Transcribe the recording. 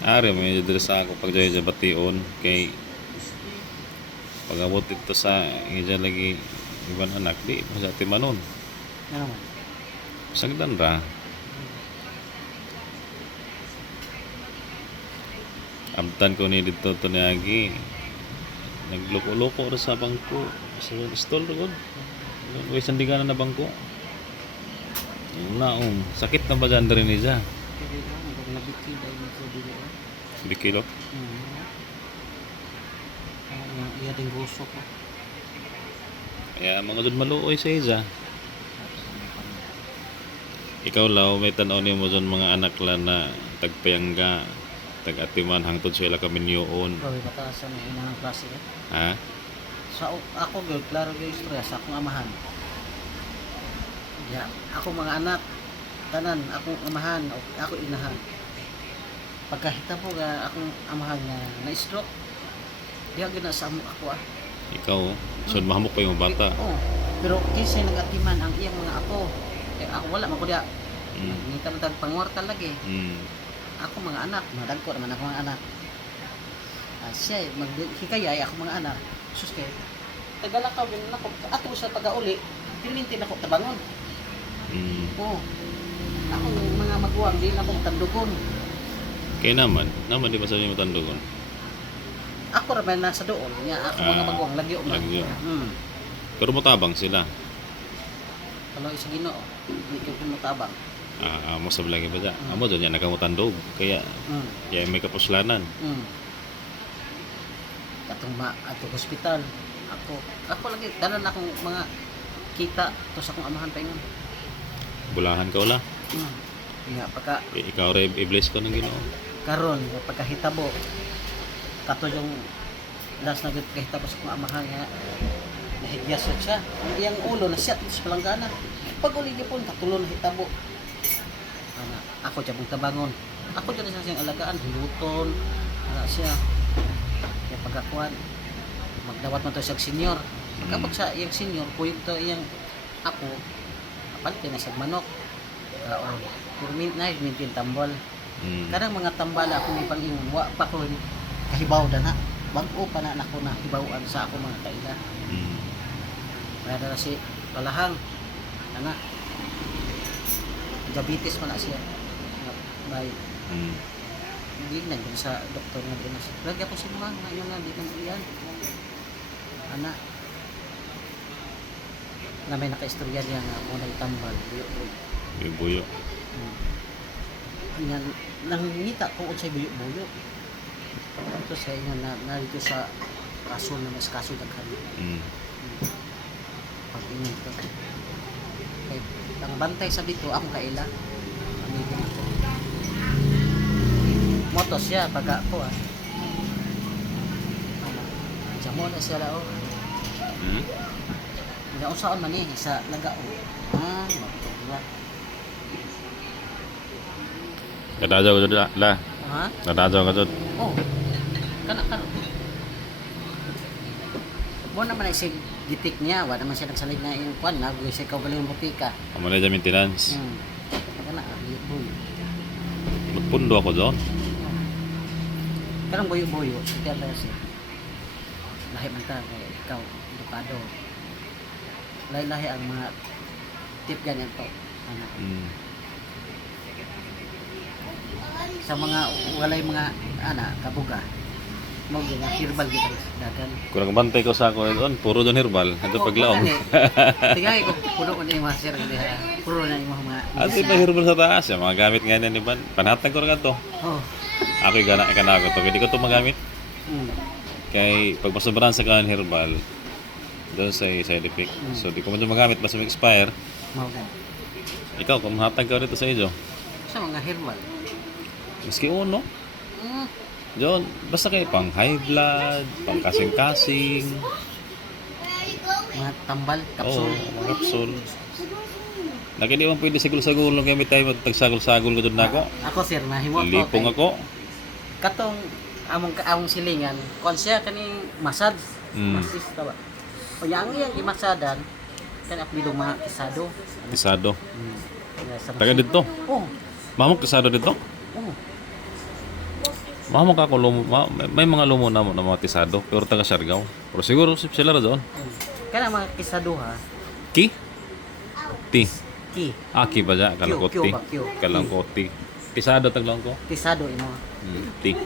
Ari mo yung dito sa ako pag dyan bation kay pag-abot dito sa nga lagi ibang anak di sa timanon Ano man? sagdan ra abtan ko ni dito to niagi nagloko-loko ra sa bangko sa stall ro gud way sandigan na bangko naong sakit na ba dyan rin niya Pero ito, nabiki dahil mo sa dili. di kilo Iya din gusto ko. kaya mga dun maluoy sa isa ikaw law may tanaw ni mo dyan mga anak la na tagpayangga tag-atiman hangtod sila kami niyoon Grabe batasan ng unang klase. ha Sa ako gyud klaro gyud istorya sa akong amahan. Ya, ako mga anak tanan akong amahan o ako inahan. Pagkahita po nga akong amahan nga na-stroke. Diha gyud na sa amo ako ah. ikaw sud mahamok pa yung bata Oo. Pero kisay nagatiman ang iyang mga apo. Ako wala man ko diha. Ngita man tag pangwarta lagi. Ako mga anak, madagko naman ako mga anak. Siya maghikayay ako mga anak. Sus kay tagalakaw din ako ato sa pagauli. Pinintin ako tabangon. Oo. Ako mga maguwang di na ako tandugon. kaya naman di ba sa inyo matandugon Ako ra man nasa doon. Nya ako mga maguwang lagyo man. lagyo. Pero motabang sila Kalau isa Ginoo, hindi ko matabang. mo sa lagi ba dyan amo dyan yan nakamutandog kaya ya may kapuslanan Katong ato hospital. Ako lagi tanan akong mga kita to sa akong amahan pa ingon. bulahan ka wala Nga pagka ikaw rin i-bless ko ng Ginoo karon pagkahitabo kato yung last na gud kahitabo sa akong amahan nga nahigyasot siya. Ang iyang ulo na siya sa palanggana. Pag uli gipon katulo na hitabo. Ako siya mong tabangon. Ako dyan sa siyang alagaan, hiluton, siya. Kaya pagkakuan, magdawat man to siya senior. Kapag sa iyang senior, puyog to iyang ako, apalite na siya manok. Pero mintin tambol. Karang mga tambala ako may pangingon, wa pa ko kahibaw na. Bago pa na ako na hibawan sa ako mga kaila. Kaya na si palahang, anak, diabetes man na siya. May gignan ko sa doktor nga dinas. Lagi ako si mga ngayon nga di naman iyan. Anak. Na may naka-istorya niya nga ako nagtambal. buyo Yan, nangingita ko unsay buyo-buyo. Ito sa inyo na narito sa kaso na mas kaso daghan. Pag inyo ko. Kay ang bantay sa dito akong kaila. Amigo ako. Motos siya pagka ako ah. Diyan mo na siya lao. Diyan usaon man eh sa lagao. Magtugla. kadadaw ka dyan la Ha? kadadaw ka dyan Oh. Kana. Mo naman ay sig gitik niya, wa naman siya nagsalig na yung kwan, nagoy siya kaugaling butika. amo na dyan maintenance Kana buyo. magpundo ako dyan Pero buyo-buyo, kaya tayo siya. Lahi man ta kay ikaw, edukado. Lahi-lahi ang mga tip ganyan to. Ano? Sa mga walay mga kabuga. Mo gyud herbal gyud dagan. kurang bantay ko sa ako doon puro doon herbal ito paglaong Tingay ko puno ko ni master diha. Puro na imong mga. at ito herbal sa taas yung mga gamit nga yan iban panatag ko rin to Oh. ako yung gana ko to hindi ko to magamit kay pag masobrahan sa kanan herbal doon sa side effect so di ko man magamit basta mag-expire Mao gan. ikaw kung mahatag ka rito sa iyo Sa mga herbal. maski uno John, basta kayo pang high blood, pang kasing-kasing. Mga tambal, kapsul. Mga kapsul. Lagi di man pwede sagol-sagol nung gamit tayo tagsagol-sagol ko doon na ako. Ako sir, nahimo ko. Lipong ako. Katong among silingan, kon siya kaning masad. Masis ta ba. O yang iyang imasadan kan apelyido mga kisado. Kisado. Taga dito. Oh. Mamok kisado dito? Oh. Mamo ka ko lumo, may mga lumo na mo na mga tisado, pero taga Siargao. Pero siguro sila ra doon. Kana mga kisaduha, Ki? Ti. ki, Aki ba dyan? Kalang ko Q ti. ba? Q. Kalang ko ti. Tisado taglang ko. kisado imo. Ti.